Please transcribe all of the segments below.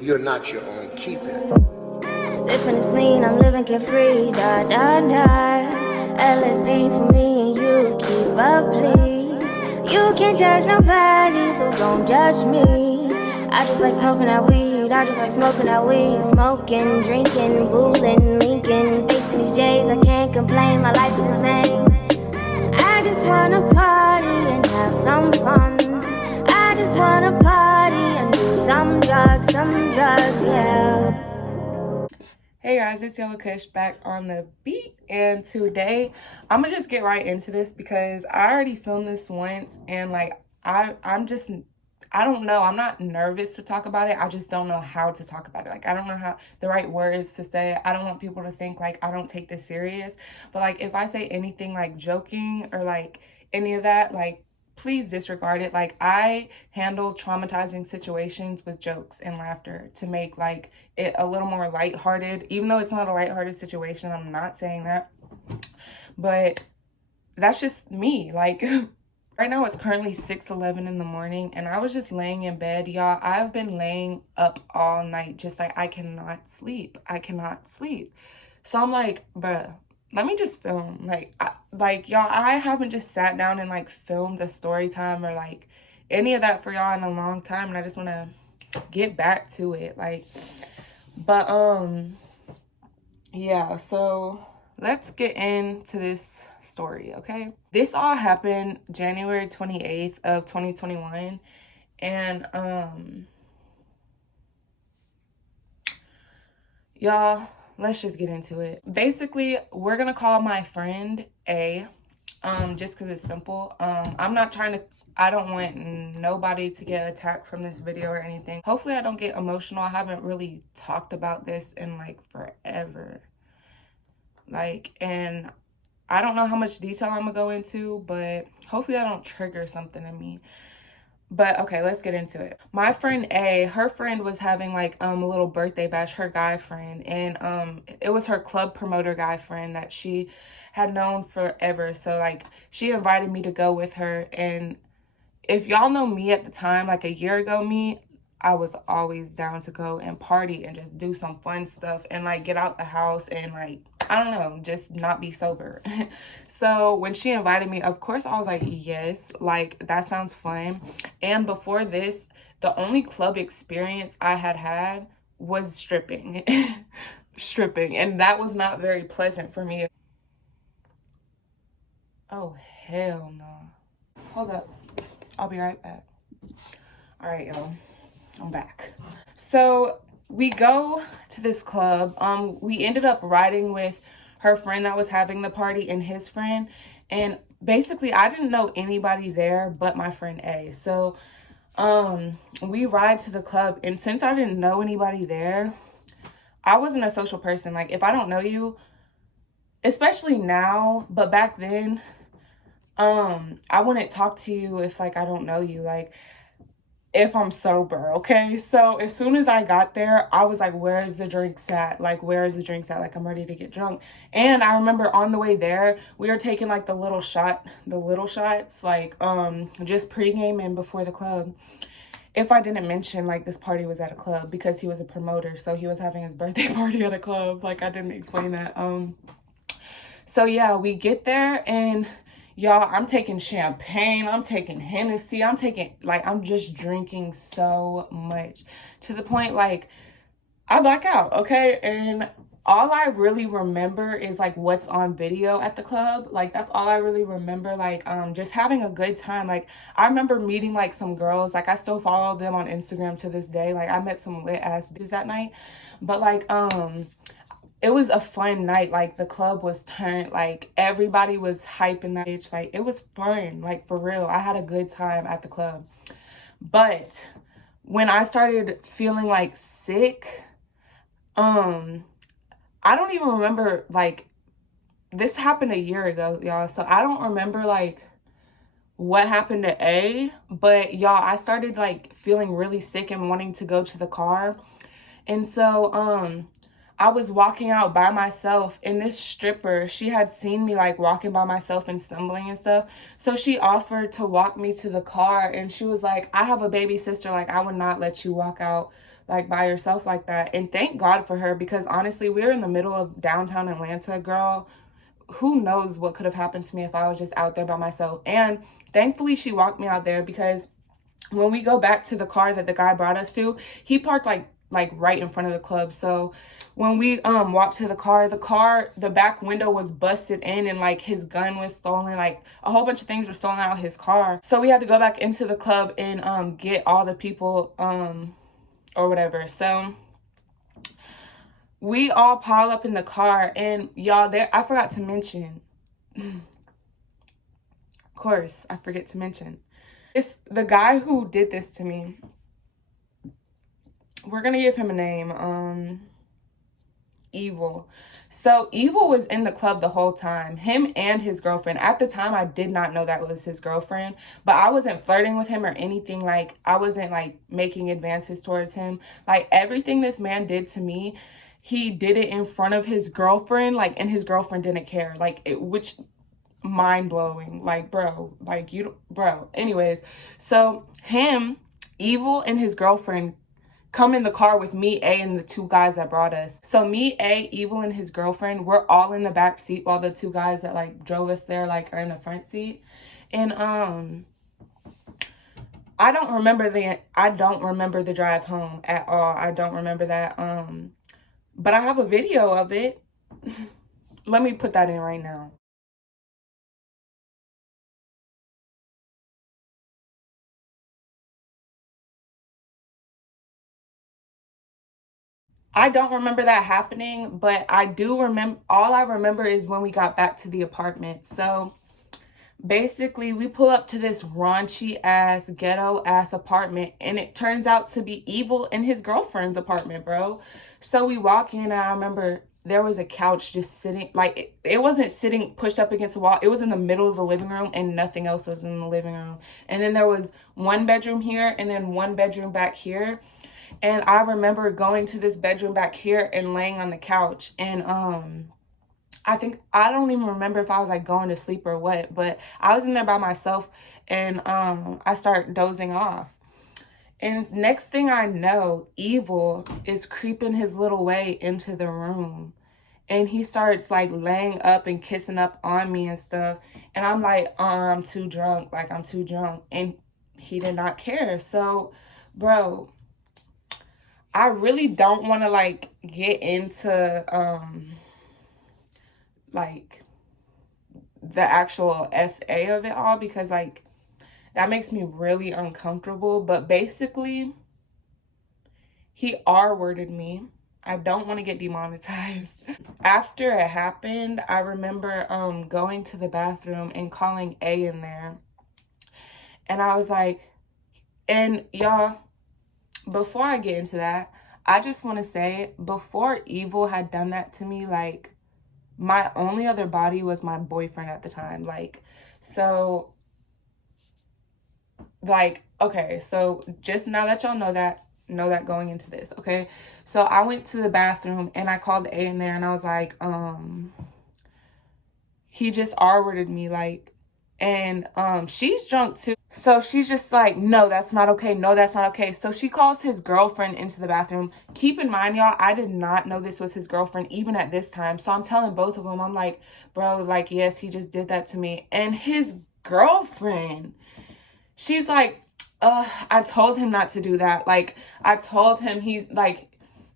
you're not your own keeping. Sipping this lean, I'm living carefree, da da da. LSD for me and you, keep up please. You can't judge nobody, so don't judge me. I just like smoking that weed, I just like smoking that weed. Smoking, drinking, booling, linking, facing these J's, I can't complain, my life is insane. I just wanna party and have some fun. I just wanna party and do some drugs, yeah. Hey guys, it's Yellow Kush back on the beat, and today I'm gonna just get right into this because I already filmed this once, and like I don't know, I'm not nervous to talk about it. I just don't know how to talk about it. Like I don't know how the right words to say. I don't want people to think like I don't take this serious. But like if I say anything like joking or like any of that, like please disregard it. Like I handle traumatizing situations with jokes and laughter to make like it a little more lighthearted. Even though it's not a lighthearted situation, I'm not saying that. But that's just me. Like right now it's currently 6:11 in the morning and I was just laying in bed, y'all. I've been laying up all night just like I cannot sleep. So I'm like, bruh, let me just film. Like y'all, I haven't just sat down and like filmed a story time or like any of that for y'all in a long time, and I just want to get back to it. But yeah, so let's get into this story, okay? This all happened January 28th of 2021, and y'all, let's just get into it. Basically, we're gonna call my friend A, just because it's simple. I don't want nobody to get attacked from this video or anything. Hopefully I don't get emotional. I haven't really talked about this in like forever. And I don't know how much detail I'm gonna go into, but hopefully I don't trigger something in me. But okay, let's get into it. My friend A, her friend was having like a little birthday bash, her guy friend, and it was her club promoter guy friend that she had known forever. So like she invited me to go with her, and if y'all know me at the time, like a year ago me, I was always down to go and party and just do some fun stuff and like get out the house and like, I don't know, just not be sober. So when she invited me, of course I was like, yes, like that sounds fun. And before this, the only club experience I had was stripping. Stripping. And that was not very pleasant for me. Oh, hell no. Hold up. I'll be right back. All right, y'all. I'm back. So we go to this club. We ended up riding with her friend that was having the party and his friend. And basically, I didn't know anybody there but my friend A. So we ride to the club. And since I didn't know anybody there, I wasn't a social person. Like, if I don't know you, especially now, but back then, I wouldn't talk to you if like I don't know you, like if I'm sober, okay? So as soon as I got there, I was like, where's the drinks at? Like, where's the drinks at? Like, I'm ready to get drunk. And I remember on the way there, we were taking like the little shots, like just pregame and before the club. If I didn't mention like this party was at a club because he was a promoter, so he was having his birthday party at a club. Like I didn't explain that. So yeah, we get there and y'all, I'm taking champagne, I'm taking Hennessy, I'm just drinking so much to the point like I black out, okay? And all I really remember is like what's on video at the club. Like that's all I really remember, like just having a good time. Like I remember meeting like some girls, like I still follow them on Instagram to this day. Like I met some lit ass bitches that night. But like it was a fun night. Like the club was turned, like everybody was hyping that bitch. Like it was fun, like for real. I had a good time at the club. But when I started feeling like sick, I don't even remember, like this happened a year ago, y'all. So I don't remember like what happened to A, but y'all, I started like feeling really sick and wanting to go to the car. And so I was walking out by myself, and this stripper, she had seen me like walking by myself and stumbling and stuff. So she offered to walk me to the car, and she was like, I have a baby sister, like I would not let you walk out like by herself like that. And thank God for her, because honestly, we were in the middle of downtown Atlanta, girl. Who knows what could have happened to me if I was just out there by myself. And thankfully she walked me out there, because when we go back to the car that the guy brought us to, he parked like right in front of the club. So when we walked to the car, the back window was busted in, and like his gun was stolen, like a whole bunch of things were stolen out of his car. So we had to go back into the club and get all the people or whatever. So we all pile up in the car, and y'all, there, I forgot to mention, of course I forget to mention, it's the guy who did this to me. We're gonna give him a name, Evil. So Evil was in the club the whole time, him and his girlfriend. At the time, I did not know that was his girlfriend, but I wasn't flirting with him or anything. Like, I wasn't like making advances towards him. Like, everything this man did to me, he did it in front of his girlfriend, like, and his girlfriend didn't care. Like, which mind-blowing. Like, bro, like, bro. Anyways, so him, Evil, and his girlfriend come in the car with me, A, and the two guys that brought us. So me, A, Evil, and his girlfriend, we're all in the back seat, while the two guys that like drove us there like are in the front seat. And I don't remember the drive home at all. I don't remember that. But I have a video of it. Let me put that in right now. I don't remember that happening, but I do remember, all I remember is when we got back to the apartment. So basically, we pull up to this raunchy ass, ghetto ass apartment, and it turns out to be Evil and his girlfriend's apartment, bro. So we walk in, and I remember there was a couch just sitting, like, it wasn't sitting pushed up against the wall. It was in the middle of the living room, and nothing else was in the living room. And then there was one bedroom here, and then one bedroom back here. And I remember going to this bedroom back here and laying on the couch. And I don't even remember if I was like going to sleep or what, but I was in there by myself, and I start dozing off. And next thing I know, Evil is creeping his little way into the room. And he starts like laying up and kissing up on me and stuff. And I'm like, I'm too drunk. Like, I'm too drunk. And he did not care. So, bro, I really don't want to like get into like the actual SA of it all, because like that makes me really uncomfortable. But basically, he R-worded me. I don't want to get demonetized. After it happened, I remember going to the bathroom and calling A in there. And I was like, and y'all, before I get into that, I just want to say, before Evil had done that to me, like, my only other body was my boyfriend at the time. Like, so, like, okay, so just now that y'all know that going into this, okay? So I went to the bathroom and I called A in there, and I was like, he just R-worded me, like, and she's drunk too. So she's just like, no, that's not okay. No, that's not okay. So she calls his girlfriend into the bathroom. Keep in mind, y'all, I did not know this was his girlfriend even at this time. So I'm telling both of them, I'm like, bro, like, yes, he just did that to me. And his girlfriend, she's like, I told him not to do that. Like, I told him he's like,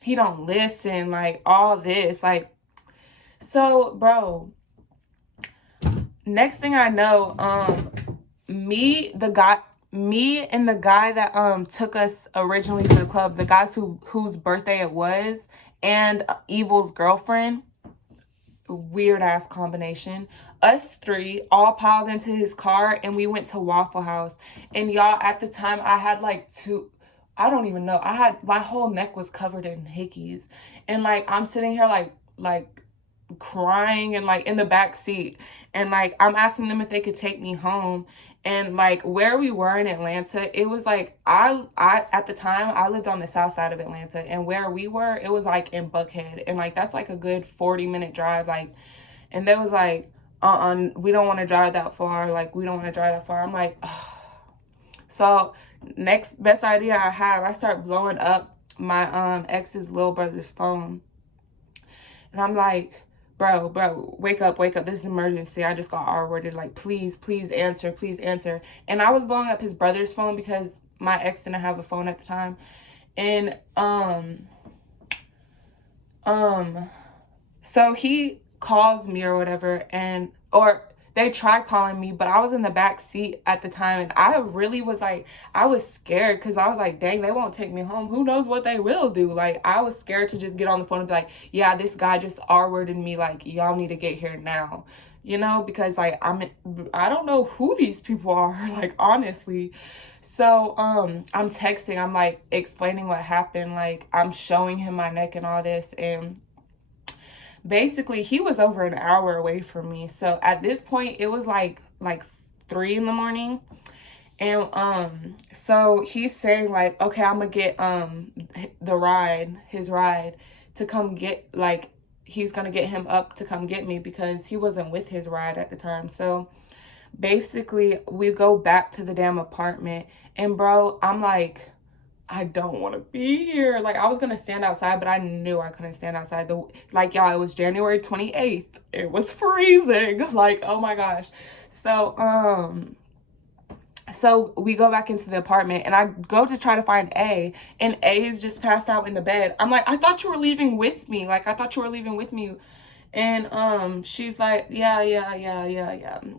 he don't listen, like, all this. Like, so, bro, next thing I know, me and the guy that took us originally to the club, the guys whose birthday it was, and Evil's girlfriend, weird ass combination, us three all piled into his car, and we went to Waffle House. And y'all, at the time, I had like I don't even know, my whole neck was covered in hickeys, and like I'm sitting here like crying and like in the back seat, and like I'm asking them if they could take me home. And like where we were in Atlanta, it was like I at the time I lived on the south side of Atlanta, and where we were, it was like in Buckhead, and like that's like a good 40-minute drive. Like, and they was like, we don't want to drive that far. Like, we don't want to drive that far. I'm like, ugh. So next best idea I have, I start blowing up my ex's little brother's phone. And I'm like, bro, wake up, this is an emergency. I just got R-worded, like, please answer, please answer. And I was blowing up his brother's phone because my ex didn't have a phone at the time. And so he calls me or whatever, or they tried calling me, but I was in the back seat at the time, and I really was like, I was scared because I was like, dang, they won't take me home. Who knows what they will do? Like, I was scared to just get on the phone and be like, yeah, this guy just R-worded me, like, y'all need to get here now, you know, because like I don't know who these people are, like, honestly. So I'm texting, I'm like explaining what happened, like I'm showing him my neck and all this, and basically he was over an hour away from me. So at this point it was like 3 in the morning. And so he's saying like, okay, I'm gonna get his ride to come get, like, he's gonna get him up to come get me because he wasn't with his ride at the time. So basically we go back to the damn apartment, and bro, I'm like, I don't want to be here. Like, I was gonna stand outside, but I knew I couldn't stand outside. Like, y'all, it was January 28th. It was freezing. Like, oh my gosh. So we go back into the apartment, and I go to try to find A, and A is just passed out in the bed. I'm like, I thought you were leaving with me. Like, I thought you were leaving with me. And she's like, yeah.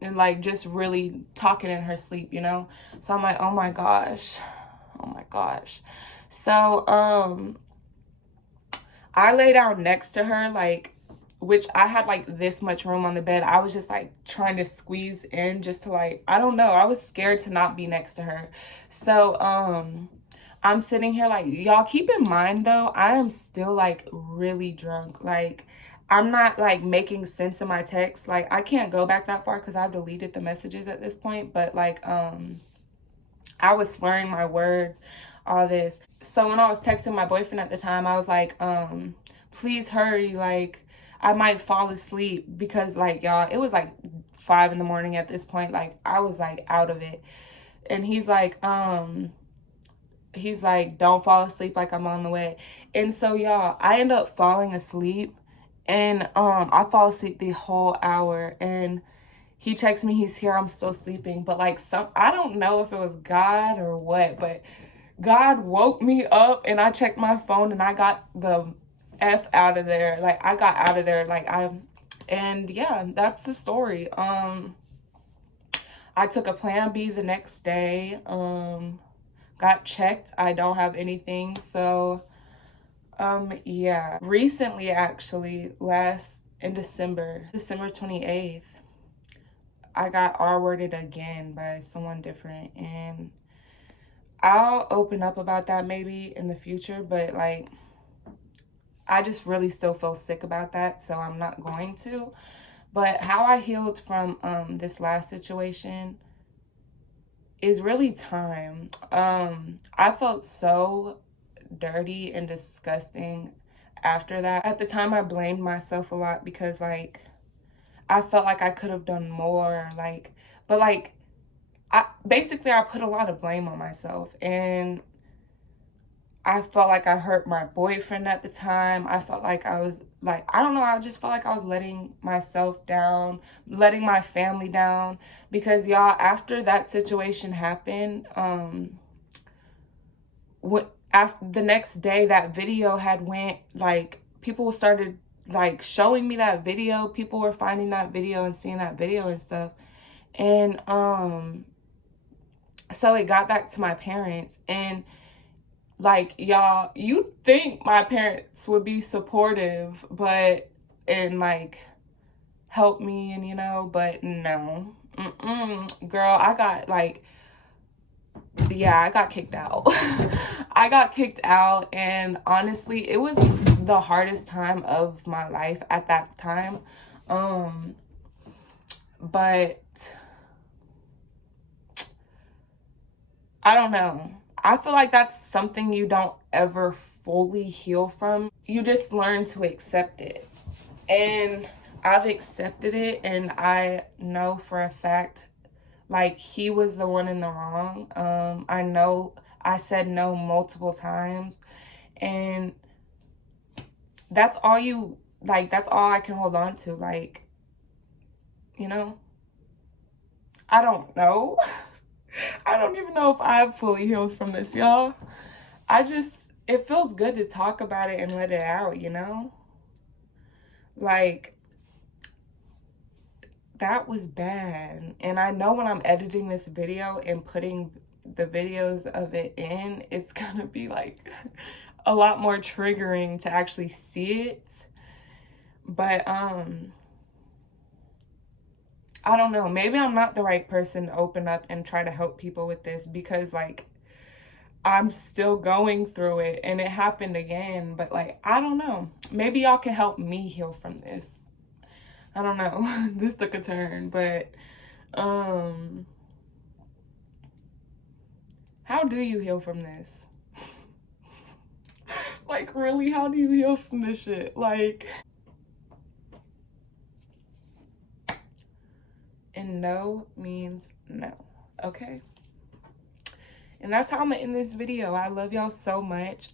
And like just really talking in her sleep, you know? So I'm like, oh my gosh. So I lay down next to her, like, which I had like this much room on the bed. I was just like trying to squeeze in just to, like, I don't know, I was scared to not be next to her. So I'm sitting here, like, y'all keep in mind though, I am still like really drunk. Like, I'm not like making sense of my text. Like, I can't go back that far because I've deleted the messages at this point, but like I was slurring my words, all this. So when I was texting my boyfriend at the time, I was like, please hurry, like, I might fall asleep, because like, y'all, it was like 5 in the morning at this point. Like, I was like out of it. And he's like, don't fall asleep, like, I'm on the way. And so y'all, I end up falling asleep, and I fall asleep the whole hour, and he texts me, he's here, I'm still sleeping. But like, I don't know if it was God or what, but God woke me up, and I checked my phone, and I got the F out of there. Like, I got out of there. Like, and yeah, that's the story. I took a plan B the next day. Got checked. I don't have anything. So yeah. Recently, actually, in December 28th, I got R-worded again by someone different, and I'll open up about that maybe in the future, but like, I just really still feel sick about that, so I'm not going to. But how I healed from this last situation is really time. I felt so dirty and disgusting after that. At the time, I blamed myself a lot because like, I felt like I could have done more, like, but like, I put a lot of blame on myself, and I felt like I hurt my boyfriend at the time. I felt like I was like, I don't know, I just felt like I was letting myself down, letting my family down, because y'all, after that situation happened, after the next day that video had went, like, people started like showing me that video. People were finding that video and seeing that video and stuff. And so it got back to my parents, and like, y'all, you think my parents would be supportive, but, and like help me, and you know, but no. Girl, I got like, yeah, I got kicked out. I got kicked out, and honestly, it was the hardest time of my life at that time. But I don't know. I feel like that's something you don't ever fully heal from. You just learn to accept it. And I've accepted it, and I know for a fact, like, he was the one in the wrong. I know I said no multiple times, And that's all you, like, that's all I can hold on to. Like, you know, I don't know. I don't even know if I've fully healed from this, y'all. It feels good to talk about it and let it out, you know? Like, that was bad. And I know when I'm editing this video and putting the videos of it in, it's gonna be like a lot more triggering to actually see it. But I don't know, maybe I'm not the right person to open up and try to help people with this, because like I'm still going through it and it happened again. But like, I don't know, maybe y'all can help me heal from this. I don't know. This took a turn, but how do you heal from this? Like, really, how do you heal from this shit? Like, and no means no, okay? And that's how I'm gonna end this video. I love y'all so much.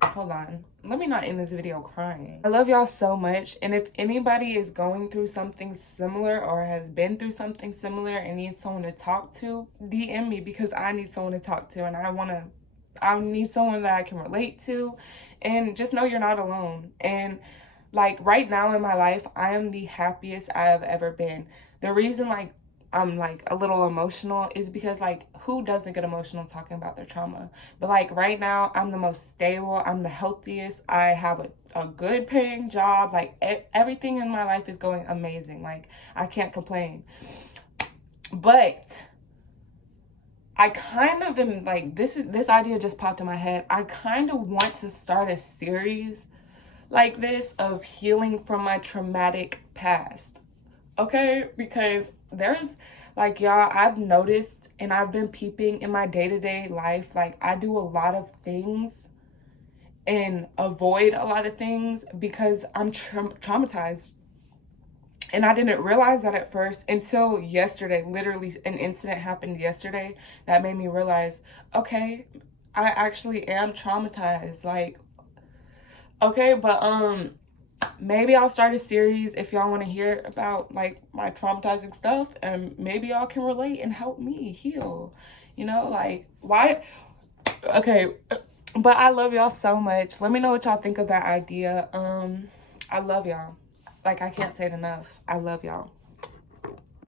Hold on, let me not end this video crying. I love y'all so much, and if anybody is going through something similar or has been through something similar and needs someone to talk to, DM me, because I need someone to talk to, and I need someone that I can relate to. And just know you're not alone. And like, right now in my life, I am the happiest I have ever been. The reason like I'm like a little emotional is because like, who doesn't get emotional talking about their trauma? But like right now, I'm the most stable, I'm the healthiest, I have a good paying job, like everything in my life is going amazing. Like, I can't complain. But I kind of am like, this idea just popped in my head. I kind of want to start a series like this of healing from my traumatic past. Okay? Because there's like, y'all, I've noticed and I've been peeping in my day-to-day life, like I do a lot of things and avoid a lot of things because I'm traumatized. And I didn't realize that at first until yesterday. Literally, an incident happened yesterday that made me realize, okay, I actually am traumatized. Like, okay, but maybe I'll start a series if y'all want to hear about like my traumatizing stuff, and maybe y'all can relate and help me heal. You know, like, why? Okay, but I love y'all so much. Let me know what y'all think of that idea. I love y'all. Like, I can't say it enough. I love y'all.